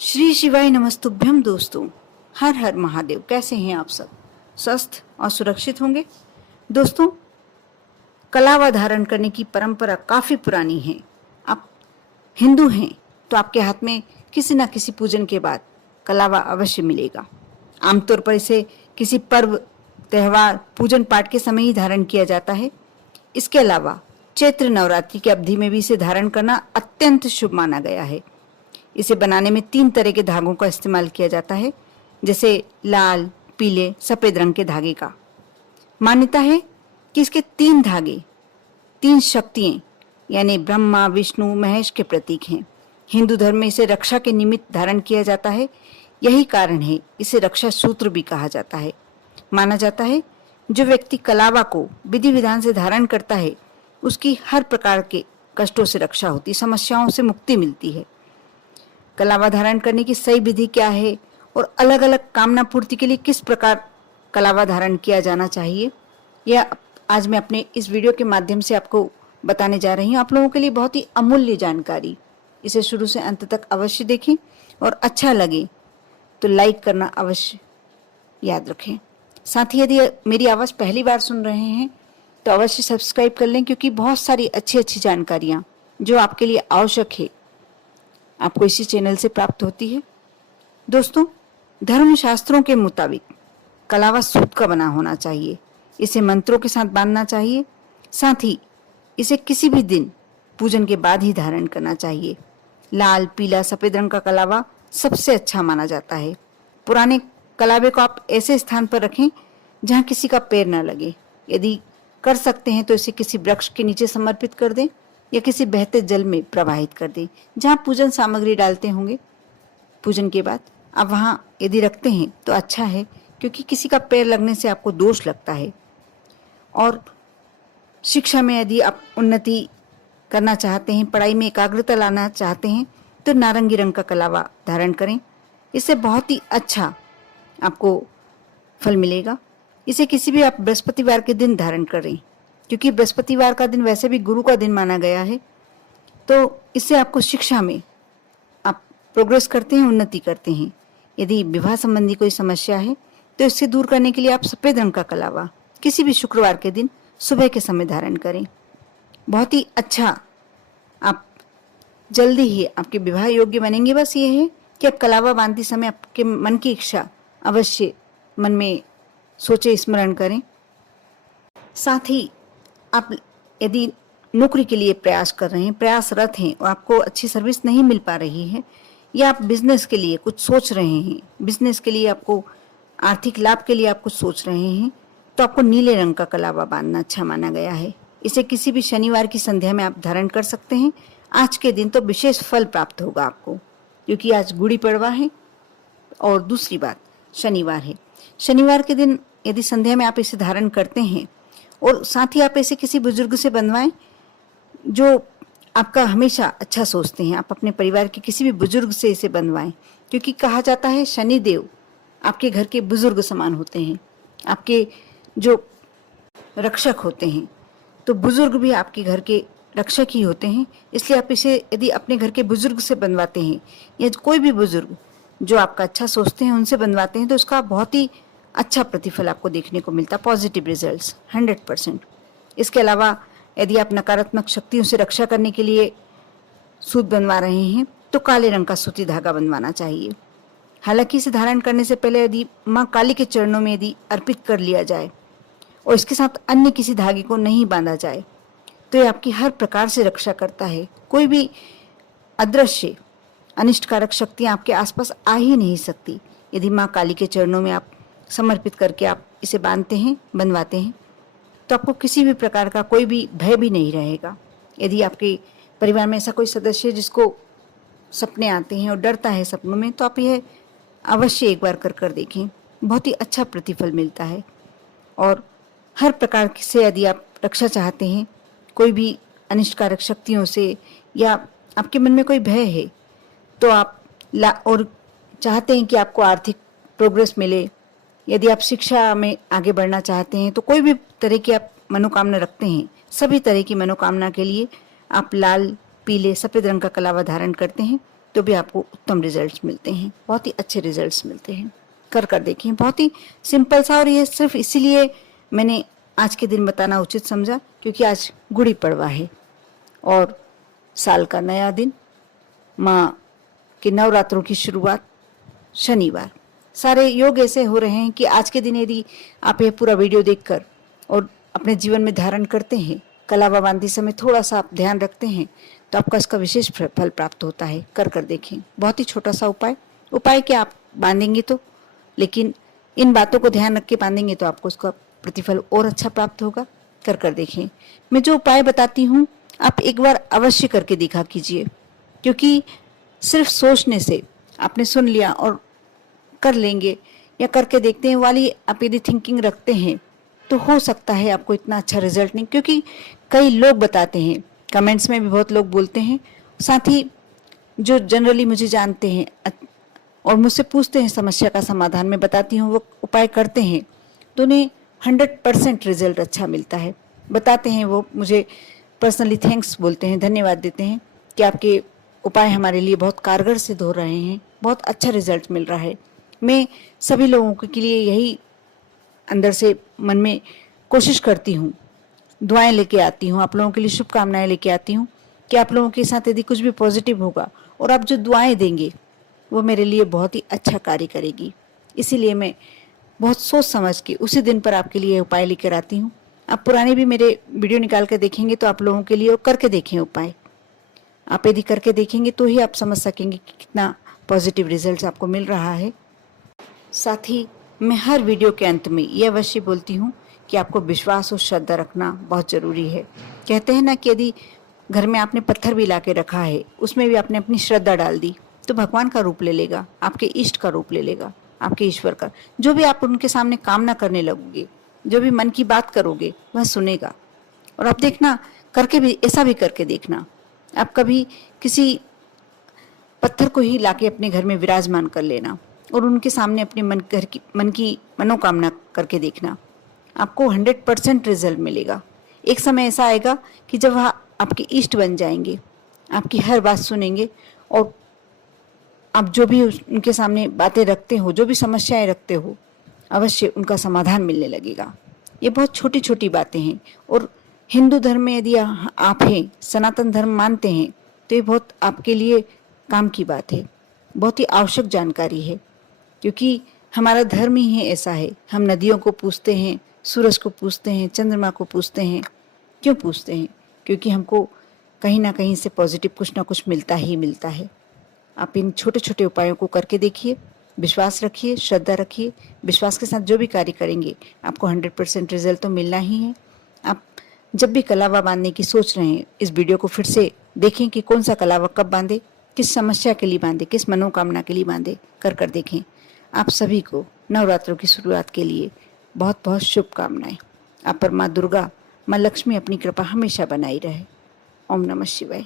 श्री शिवाय नमस्तुभ्यम दोस्तों। हर हर महादेव। कैसे हैं आप सब? स्वस्थ और सुरक्षित होंगे। दोस्तों, कलावा धारण करने की परंपरा काफ़ी पुरानी है। आप हिंदू हैं तो आपके हाथ में किसी न किसी पूजन के बाद कलावा अवश्य मिलेगा। आमतौर पर इसे किसी पर्व, त्यौहार, पूजन पाठ के समय ही धारण किया जाता है। इसके अलावा चैत्र नवरात्रि की अवधि में भी इसे धारण करना अत्यंत शुभ माना गया है। इसे बनाने में 3 तरह के धागों का इस्तेमाल किया जाता है, जैसे लाल, पीले, सफेद रंग के धागे का। मान्यता है कि इसके 3 धागे 3 शक्तियां यानी ब्रह्मा, विष्णु, महेश के प्रतीक हैं। हिंदू धर्म में इसे रक्षा के निमित्त धारण किया जाता है। यही कारण है इसे रक्षा सूत्र भी कहा जाता है। माना जाता है जो व्यक्ति कलावा को विधि विधान से धारण करता है उसकी हर प्रकार के कष्टों से रक्षा होती, समस्याओं से मुक्ति मिलती है। कलावा धारण करने की सही विधि क्या है और अलग अलग कामना पूर्ति के लिए किस प्रकार कलावा धारण किया जाना चाहिए, यह आज मैं अपने इस वीडियो के माध्यम से आपको बताने जा रही हूँ। आप लोगों के लिए बहुत ही अमूल्य जानकारी। इसे शुरू से अंत तक अवश्य देखें और अच्छा लगे तो लाइक करना अवश्य याद रखें। साथ ही यदि मेरी आवाज़ पहली बार सुन रहे हैं तो अवश्य सब्सक्राइब कर लें, क्योंकि बहुत सारी अच्छी अच्छी जानकारियाँ जो आपके लिए आवश्यक है आपको इसी चैनल से प्राप्त होती है। दोस्तों, धर्मशास्त्रों के मुताबिक कलावा सूत का बना होना चाहिए। इसे मंत्रों के साथ बांधना चाहिए। साथ ही इसे किसी भी दिन पूजन के बाद ही धारण करना चाहिए। लाल, पीला, सफेद रंग का कलावा सबसे अच्छा माना जाता है। पुराने कलावे को आप ऐसे स्थान पर रखें जहां किसी का पैर न लगे। यदि कर सकते हैं तो इसे किसी वृक्ष के नीचे समर्पित कर दें या किसी बहते जल में प्रवाहित कर दें। जहां पूजन सामग्री डालते होंगे पूजन के बाद आप वहां यदि रखते हैं तो अच्छा है, क्योंकि किसी का पैर लगने से आपको दोष लगता है। और शिक्षा में यदि आप उन्नति करना चाहते हैं, पढ़ाई में एकाग्रता लाना चाहते हैं तो नारंगी रंग का कलावा धारण करें। इससे बहुत ही अच्छा आपको फल मिलेगा। इसे किसी भी आप बृहस्पतिवार के दिन धारण करें, क्योंकि बृहस्पतिवार का दिन वैसे भी गुरु का दिन माना गया है। तो इससे आपको शिक्षा में आप प्रोग्रेस करते हैं, उन्नति करते हैं। यदि विवाह संबंधी कोई समस्या है तो इससे दूर करने के लिए आप सफेद रंग का कलावा किसी भी शुक्रवार के दिन सुबह के समय धारण करें। बहुत ही अच्छा, आप जल्दी ही आपके विवाह योग्य बनेंगे। बस ये है कि आप कलावा बांधते समय आपके मन की इच्छा अवश्य मन में सोचे, स्मरण करें। साथ ही आप यदि नौकरी के लिए प्रयास कर रहे हैं, प्रयासरत हैं और आपको अच्छी सर्विस नहीं मिल पा रही है, या आप बिजनेस के लिए कुछ सोच रहे हैं, बिजनेस के लिए आपको आर्थिक लाभ के लिए आप कुछ सोच रहे हैं, तो आपको नीले रंग का कलावा बांधना अच्छा माना गया है। इसे किसी भी शनिवार की संध्या में आप धारण कर सकते हैं। आज के दिन तो विशेष फल प्राप्त होगा आपको, क्योंकि आज गुड़ी पड़वा है और दूसरी बात शनिवार है। शनिवार के दिन यदि संध्या में आप इसे धारण करते हैं और साथ ही आप इसे किसी बुजुर्ग से बनवाएं जो आपका हमेशा अच्छा सोचते हैं। आप अपने परिवार के किसी भी बुजुर्ग से इसे बनवाएं, क्योंकि कहा जाता है शनिदेव आपके घर के बुजुर्ग समान होते हैं, आपके जो रक्षक होते हैं। तो बुजुर्ग भी आपके घर के रक्षक ही होते हैं। इसलिए आप इसे यदि अपने घर के बुजुर्ग से बनवाते हैं या कोई भी बुजुर्ग जो आपका अच्छा सोचते हैं उनसे बनवाते हैं तो उसका बहुत ही अच्छा प्रतिफल आपको देखने को मिलता, पॉजिटिव रिजल्ट्स 100%। इसके अलावा यदि आप नकारात्मक शक्तियों से रक्षा करने के लिए सूत बनवा रहे हैं तो काले रंग का सूती धागा बनवाना चाहिए। हालांकि इसे धारण करने से पहले यदि माँ काली के चरणों में यदि अर्पित कर लिया जाए और इसके साथ अन्य किसी धागे को नहीं बांधा जाए तो ये आपकी हर प्रकार से रक्षा करता है। कोई भी अदृश्य अनिष्टकारक शक्तियाँ आपके आसपास आ ही नहीं सकती। यदि माँ काली के चरणों में आप समर्पित करके आप इसे बांधते हैं, बनवाते हैं, तो आपको किसी भी प्रकार का कोई भी भय भी नहीं रहेगा। यदि आपके परिवार में ऐसा कोई सदस्य है जिसको सपने आते हैं और डरता है सपनों में, तो आप यह अवश्य एक बार कर देखें। बहुत ही अच्छा प्रतिफल मिलता है। और हर प्रकार से यदि आप रक्षा चाहते हैं कोई भी अनिष्टकारक शक्तियों से, या आपके मन में कोई भय है, तो आप और चाहते हैं कि आपको आर्थिक प्रोग्रेस मिले, यदि आप शिक्षा में आगे बढ़ना चाहते हैं, तो कोई भी तरह की आप मनोकामना रखते हैं, सभी तरह की मनोकामना के लिए आप लाल, पीले, सफ़ेद रंग का कलावा धारण करते हैं तो भी आपको उत्तम रिजल्ट्स मिलते हैं, बहुत ही अच्छे रिजल्ट्स मिलते हैं। कर देखें, बहुत ही सिंपल सा। और ये सिर्फ इसीलिए मैंने आज के दिन बताना उचित समझा क्योंकि आज गुड़ी पड़वा है और साल का नया दिन, माँ के नवरात्रों की शुरुआत शनिवार। सारे योग ऐसे हो रहे हैं कि आज के दिन यदि आप ये पूरा वीडियो देखकर और अपने जीवन में धारण करते हैं, कलावा बांधते समय थोड़ा सा आप ध्यान रखते हैं, तो आपका इसका विशेष फल प्राप्त होता है। कर देखें, बहुत ही छोटा सा उपाय क्या, आप बांधेंगे तो, लेकिन इन बातों को ध्यान रख के बांधेंगे तो आपको उसका प्रतिफल और अच्छा प्राप्त होगा। कर देखें। मैं जो उपाय बताती हूँ आप एक बार अवश्य करके दिखा कीजिए, क्योंकि सिर्फ सोचने से, आपने सुन लिया और कर लेंगे या करके देखते हैं वाली आप यदि थिंकिंग रखते हैं तो हो सकता है आपको इतना अच्छा रिजल्ट नहीं, क्योंकि कई लोग बताते हैं, कमेंट्स में भी बहुत लोग बोलते हैं, साथ ही जो जनरली मुझे जानते हैं और मुझसे पूछते हैं समस्या का समाधान मैं बताती हूँ, वो उपाय करते हैं तो उन्हें 100% रिजल्ट अच्छा मिलता है। बताते हैं वो मुझे पर्सनली थैंक्स बोलते हैं, धन्यवाद देते हैं कि आपके उपाय हमारे लिए बहुत कारगर सिद्ध हो रहे हैं, बहुत अच्छा रिजल्ट मिल रहा है। मैं सभी लोगों के लिए यही अंदर से मन में कोशिश करती हूँ, दुआएं लेके आती हूँ, आप लोगों के लिए शुभकामनाएं लेके आती हूँ कि आप लोगों के साथ यदि कुछ भी पॉजिटिव होगा और आप जो दुआएं देंगे वो मेरे लिए बहुत ही अच्छा कार्य करेगी। इसीलिए मैं बहुत सोच समझ के उसी दिन पर आपके लिए उपाय लेकर आती हूँ। आप पुराने भी मेरे वीडियो निकाल कर देखेंगे तो आप लोगों के लिए करके देखें उपाय। आप यदि करके देखेंगे तो ही आप समझ सकेंगे कि कितना पॉजिटिव रिजल्ट आपको मिल रहा है। साथ ही मैं हर वीडियो के अंत में ये अवश्य बोलती हूँ कि आपको विश्वास और श्रद्धा रखना बहुत ज़रूरी है। कहते हैं ना कि यदि घर में आपने पत्थर भी ला के रखा है, उसमें भी आपने अपनी श्रद्धा डाल दी तो भगवान का रूप ले लेगा, आपके इष्ट का रूप ले लेगा, आपके ईश्वर का। जो भी आप उनके सामने कामना करने लगोगे, जो भी मन की बात करोगे, वह सुनेगा। और आप देखना, करके भी ऐसा भी करके देखना, आप कभी किसी पत्थर को ही लाके अपने घर में विराजमान कर लेना और उनके सामने अपने मन की मनोकामना करके देखना, आपको 100% रिजल्ट मिलेगा। एक समय ऐसा आएगा कि जब वह आपके इष्ट बन जाएंगे, आपकी हर बात सुनेंगे और आप जो भी उनके सामने बातें रखते हो, जो भी समस्याएं रखते हो, अवश्य उनका समाधान मिलने लगेगा। ये बहुत छोटी छोटी बातें हैं और हिंदू धर्म में यदि आप हैं, सनातन धर्म मानते हैं, तो ये बहुत आपके लिए काम की बात है, बहुत ही आवश्यक जानकारी है, क्योंकि हमारा धर्म ही ऐसा है। हम नदियों को पूजते हैं, सूरज को पूजते हैं, चंद्रमा को पूजते हैं। क्यों पूजते हैं? क्योंकि हमको कहीं ना कहीं से पॉजिटिव कुछ ना कुछ मिलता ही मिलता है। आप इन छोटे छोटे उपायों को करके देखिए, विश्वास रखिए, श्रद्धा रखिए। विश्वास के साथ जो भी कार्य करेंगे आपको 100% रिजल्ट तो मिलना ही है। आप जब भी कलावा बांधने की सोच रहे हैं, इस वीडियो को फिर से देखें कि कौन सा कलावा कब बांधे, किस समस्या के लिए बांधे, किस मनोकामना के लिए बांधे, कर देखें। आप सभी को नवरात्रों की शुरुआत के लिए बहुत बहुत शुभकामनाएं। आप पर माँ दुर्गा, माँ लक्ष्मी अपनी कृपा हमेशा बनाई रहे। ओम नमः शिवाय।